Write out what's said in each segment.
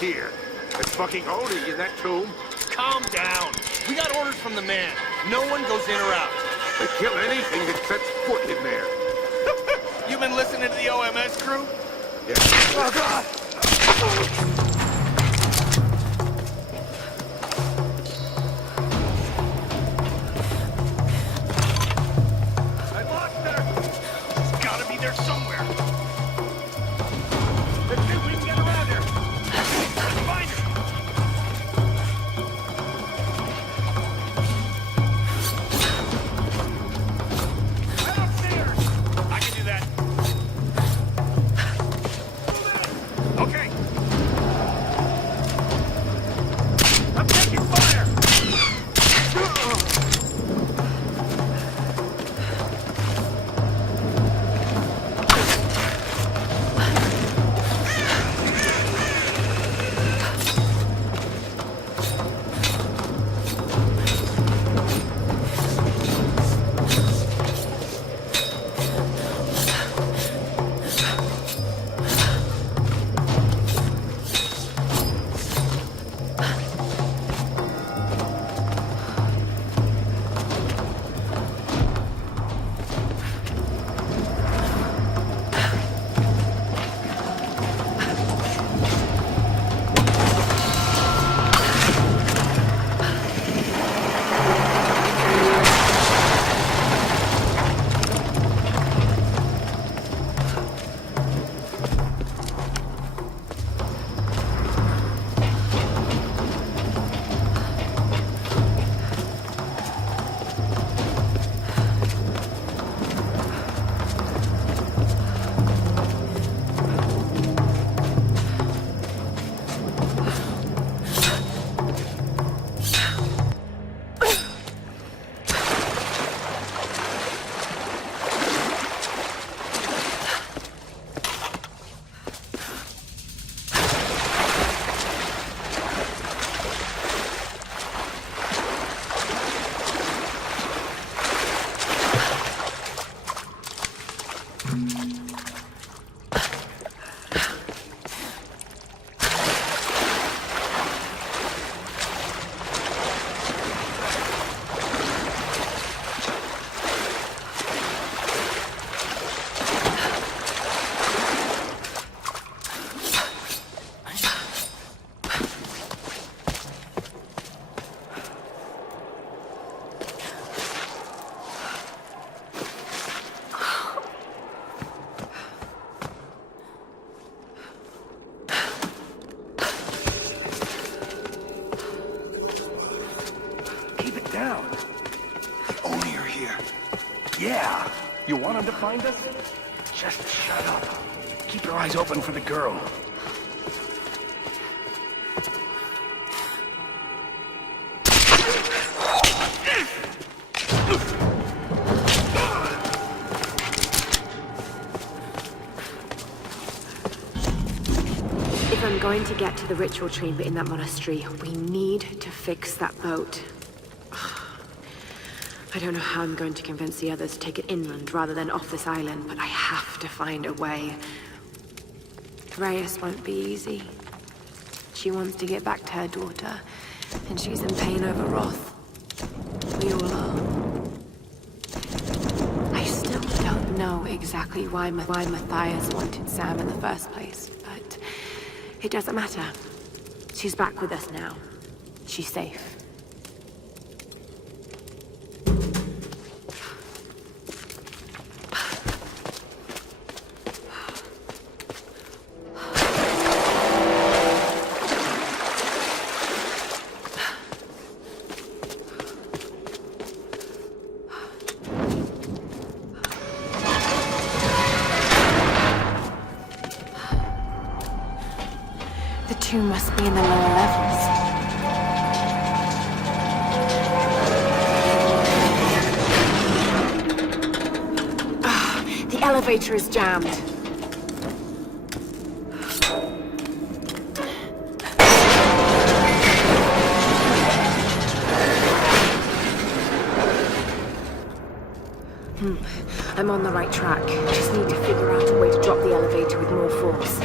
Here. There's fucking Odie in that tomb. Calm down. We got orders from the man. No one goes in or out. They kill anything that sets foot in there. You been listening to the OMS crew? Yeah. Oh, God! I lost her! She's gotta be there somewhere. Let's see if we can get around her. Let's find her! I don't see her! I can do that. Okay. You want him to find us? Just shut up. Keep your eyes open for the girl. If I'm going to get to the ritual chamber in that monastery, we need to fix that boat. I don't know how I'm going to convince the others to take it inland rather than off this island, but I have to find a way. Reyes won't be easy. She wants to get back to her daughter, and she's in pain over Roth. We all are. I still don't know exactly why Matthias wanted Sam in the first place, but it doesn't matter. She's back with us now. She's safe. The tomb must be in the lower levels. The elevator is jammed. I'm on the right track. Just need to figure out a way to drop the elevator with more force.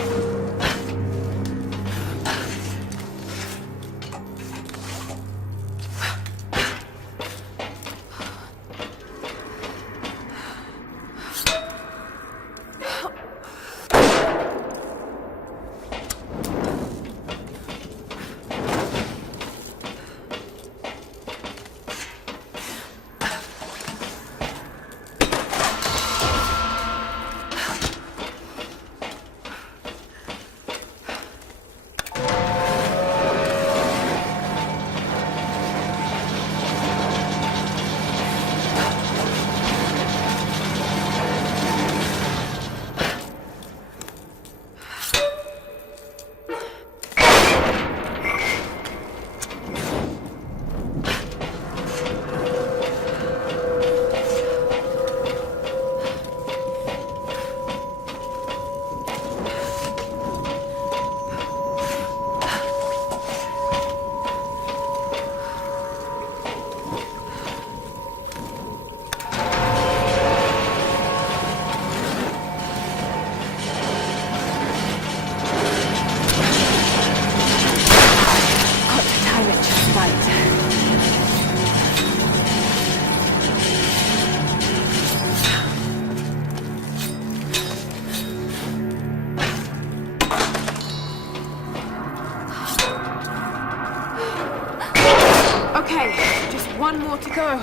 Okay, just one more to go.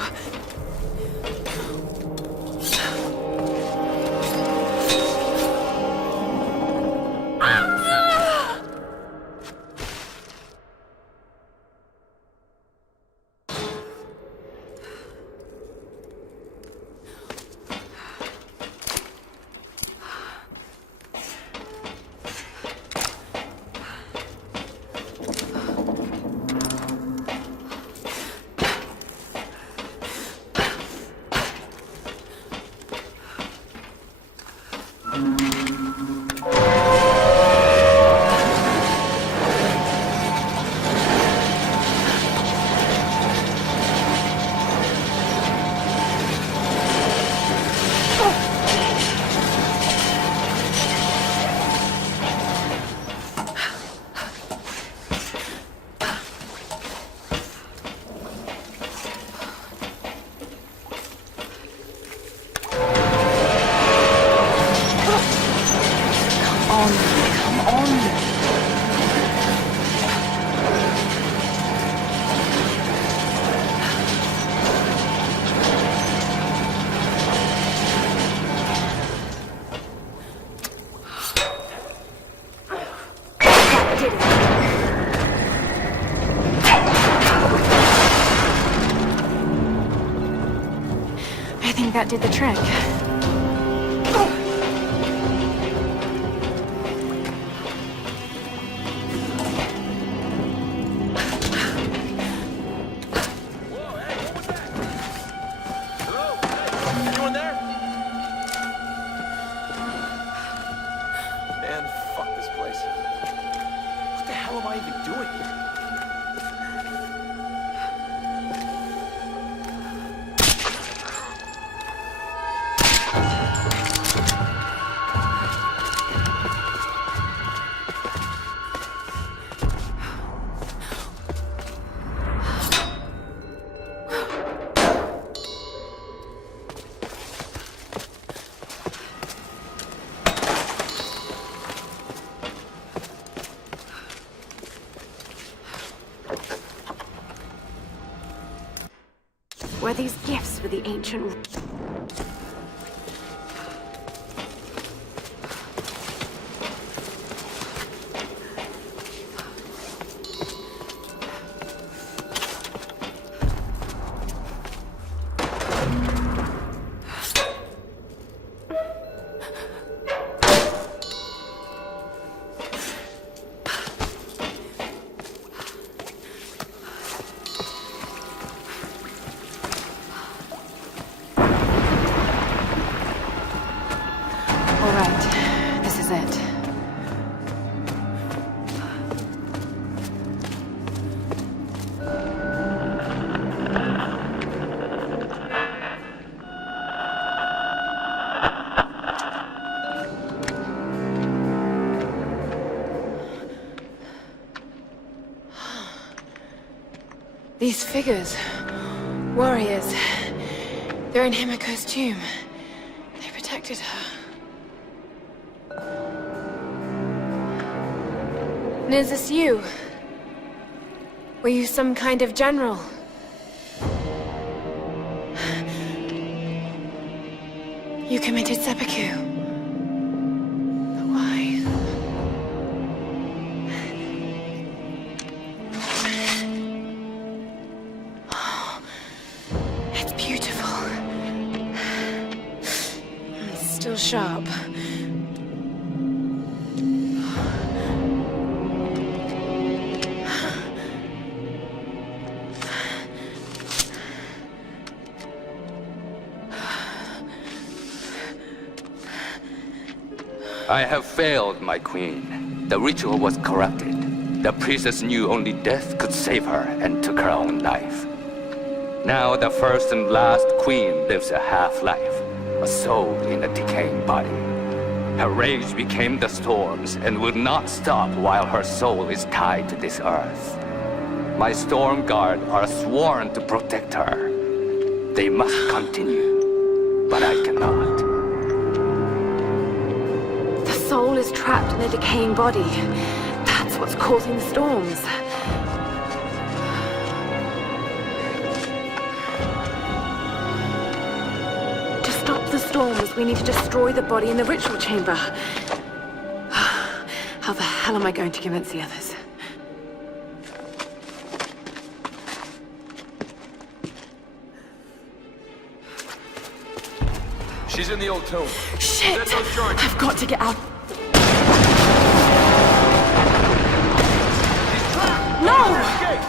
I think that did the trick. Fuck this place. What the hell am I even doing here? Were these gifts for the ancient... All right, this is it. These figures, warriors, they're in Himiko's tomb. They protected her. And is this you? Were you some kind of general? You committed seppuku. But why? Oh, it's beautiful. It's still sharp. I have failed, my queen. The ritual was corrupted. The priestess knew only death could save her and took her own life. Now the first and last queen lives a half-life, a soul in a decaying body. Her rage became the storms and will not stop while her soul is tied to this earth. My storm guard are sworn to protect her. They must continue, but I cannot. The soul is trapped in a decaying body. That's what's causing the storms. To stop the storms, we need to destroy the body in the ritual chamber. How the hell am I going to convince the others? She's in the old tomb. Shit! That's no charge. I've got to get out. No! Escape!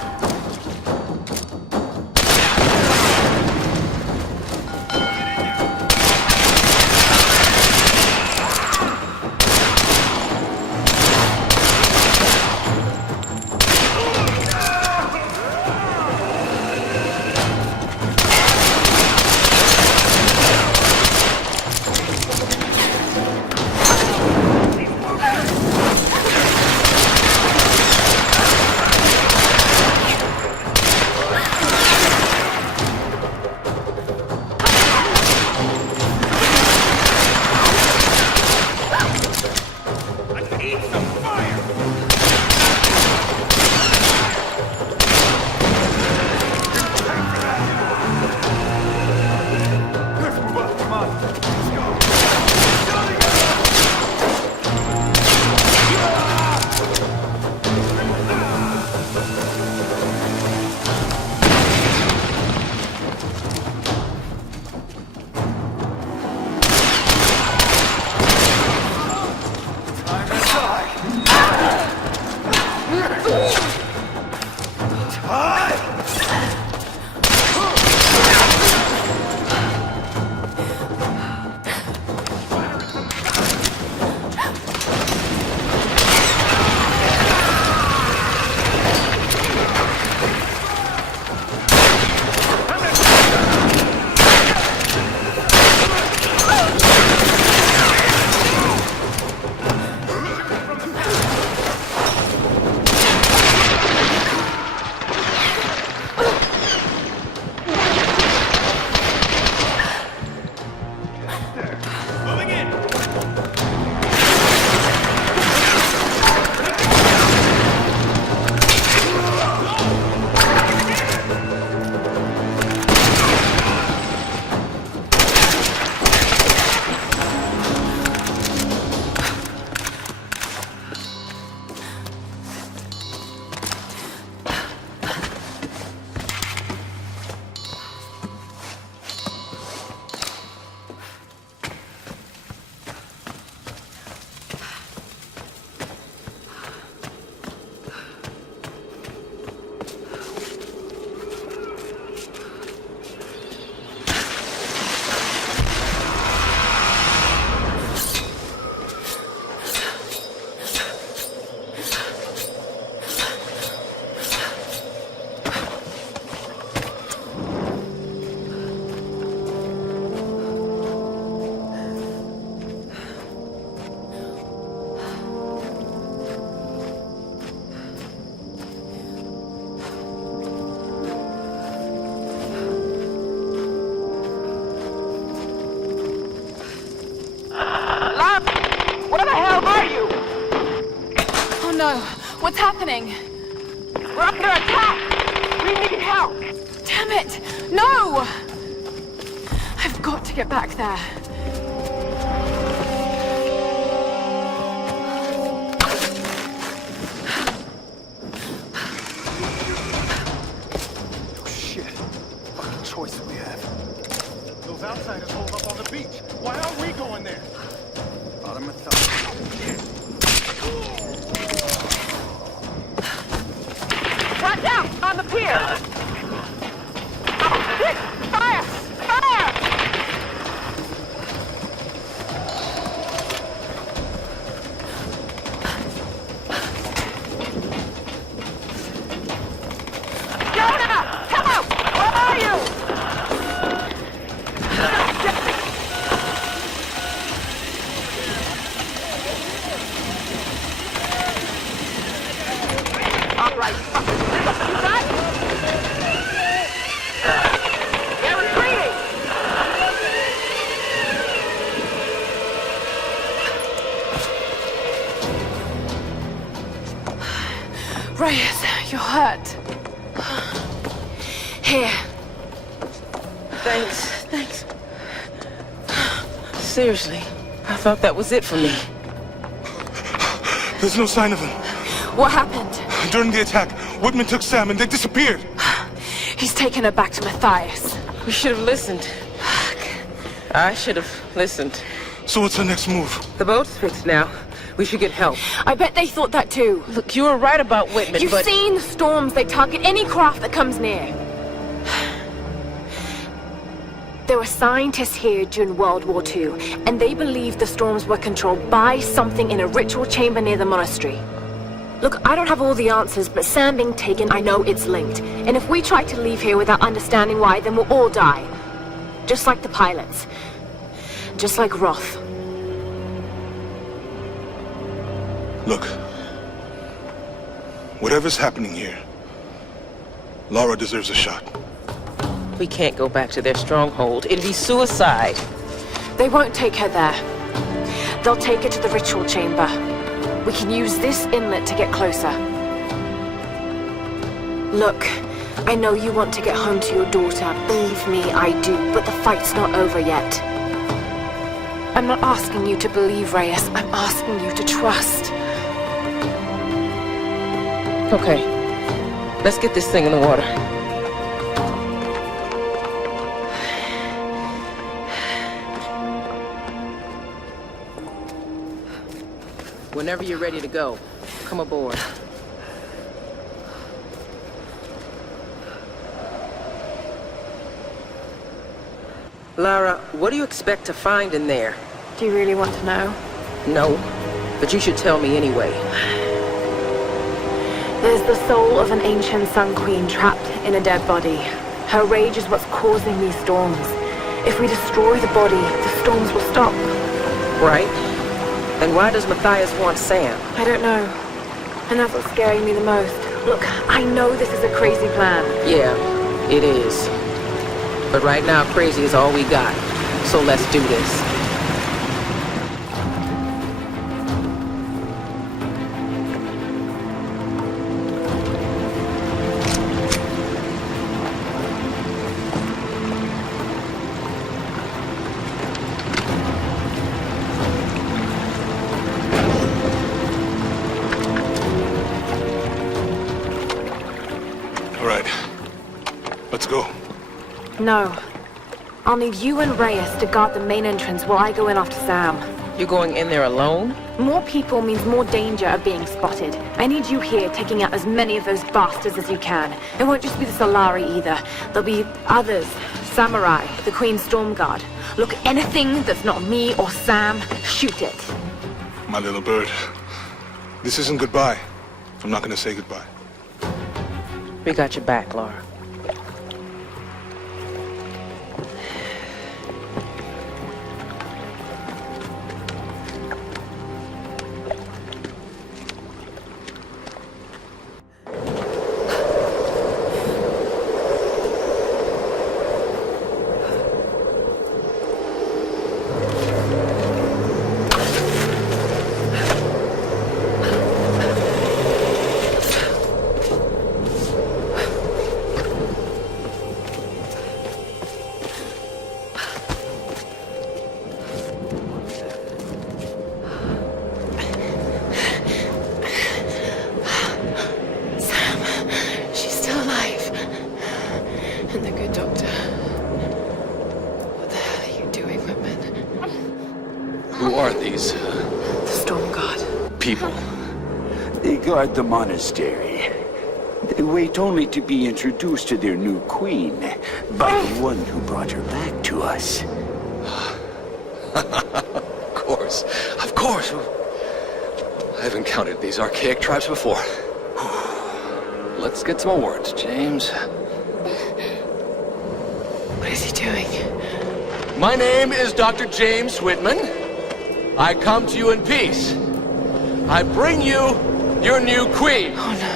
no. What's happening? We're under attack! We need help! Damn it! No! I've got to get back there. Oh shit. Fucking choice we have. Those outsiders hold up on the beach. Why aren't we going there? Bottom of thumb. Watch out! On the pier! Oh shit! Fire! Fire! Jonah! Come out! Where are you? All right, fuckers. You got it? They're retreating! Reyes, you're hurt. Here. Thanks. Seriously, I thought that was it for me. There's no sign of him. What happened? During the attack, Whitman took Sam and they disappeared. He's taken her back to Matthias. We should have listened. I should have listened. So what's our next move? The boat's fixed now. We should get help. I bet they thought that too. Look, you were right about Whitman, You've but... seen the storms. They target any craft that comes near. There were scientists here during World War II, and they believed the storms were controlled by something in a ritual chamber near the monastery. Look, I don't have all the answers, but Sam being taken, I know it's linked. And if we try to leave here without understanding why, then we'll all die. Just like the pilots. Just like Roth. Look. Whatever's happening here, Lara deserves a shot. We can't go back to their stronghold. It'd be suicide. They won't take her there. They'll take her to the ritual chamber. We can use this inlet to get closer. Look, I know you want to get home to your daughter. Believe me, I do, but the fight's not over yet. I'm not asking you to believe, Reyes. I'm asking you to trust. Okay. Let's get this thing in the water. Whenever you're ready to go, come aboard. Lara, what do you expect to find in there? Do you really want to know? No, but you should tell me anyway. There's the soul of an ancient Sun Queen trapped in a dead body. Her rage is what's causing these storms. If we destroy the body, the storms will stop. Right? Then why does Matthias want Sam? I don't know. And that's what's scaring me the most. Look, I know this is a crazy plan. Yeah, it is. But right now, crazy is all we got. So let's do this. All right. Let's go. No. I'll need you and Reyes to guard the main entrance while I go in after Sam. You're going in there alone? More people means more danger of being spotted. I need you here taking out as many of those bastards as you can. It won't just be the Solari either. There'll be others. Samurai, the Queen's Storm Guard. Look, anything that's not me or Sam, shoot it. My little bird. This isn't goodbye. I'm not gonna say goodbye. We got your back, Lara. people? They guard the monastery. They wait only to be introduced to their new queen by the one who brought her back to us. Of course. Of course. I've encountered these archaic tribes before. Let's get some awards, James. What is he doing? My name is Dr. James Whitman. I come to you in peace. I bring you your new queen. Oh no.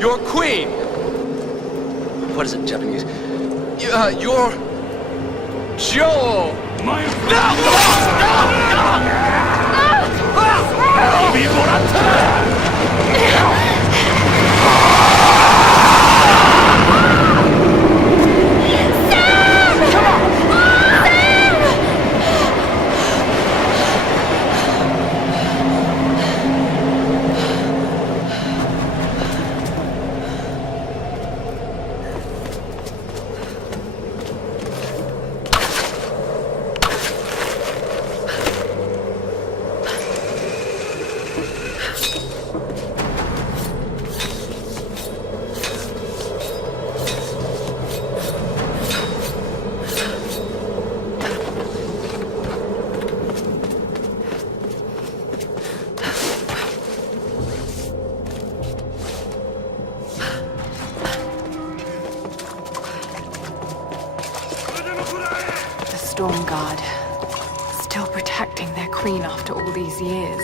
Your queen. What is it in Japanese? Your... Joe. My... The Storm Guard. Still protecting their queen after all these years.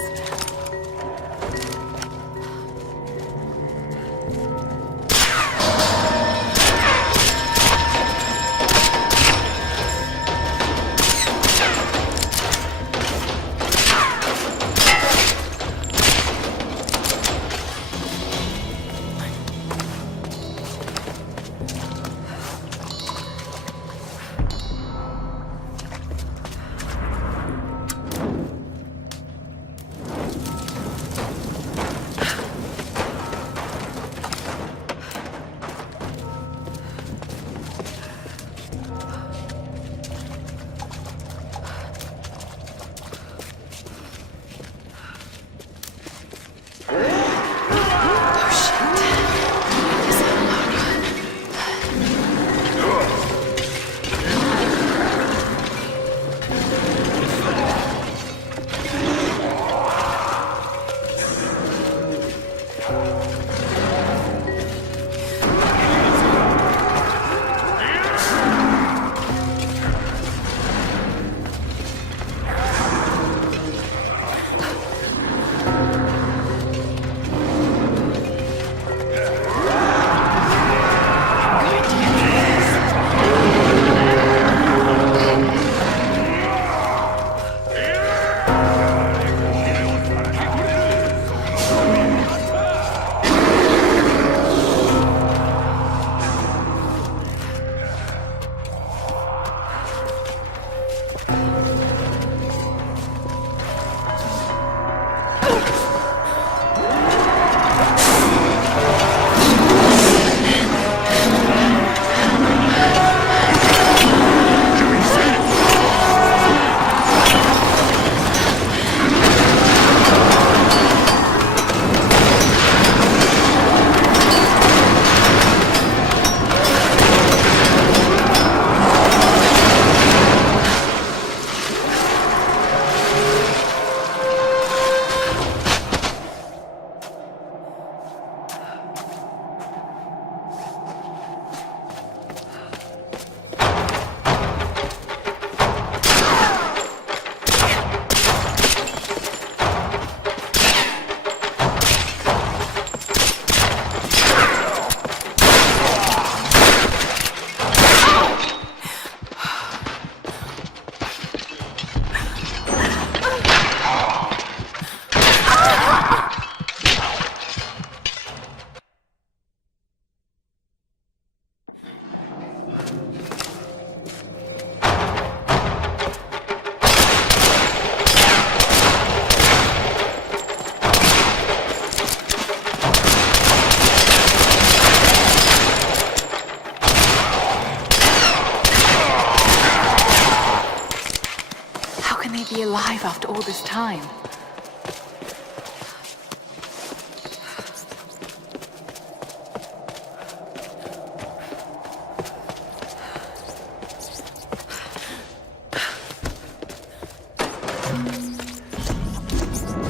after all this time?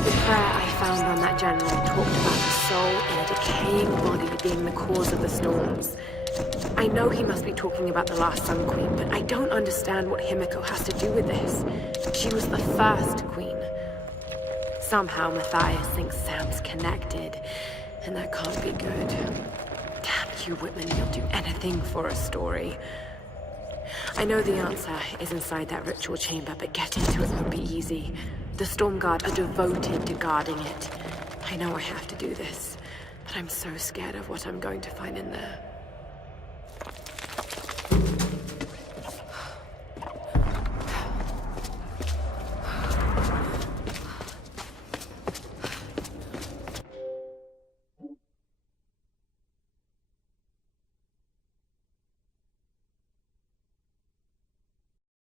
The prayer I found on that general talked about the soul in a decaying body being the cause of the storms. I know he must be talking about the last Sun Queen, but I don't understand what Himiko has to do with this. She was the first queen. Somehow Matthias thinks Sam's connected, and that can't be good. Damn you, Whitman, you'll do anything for a story. I know the answer is inside that ritual chamber, but getting to it won't be easy. The Stormguard are devoted to guarding it. I know I have to do this, but I'm so scared of what I'm going to find in there.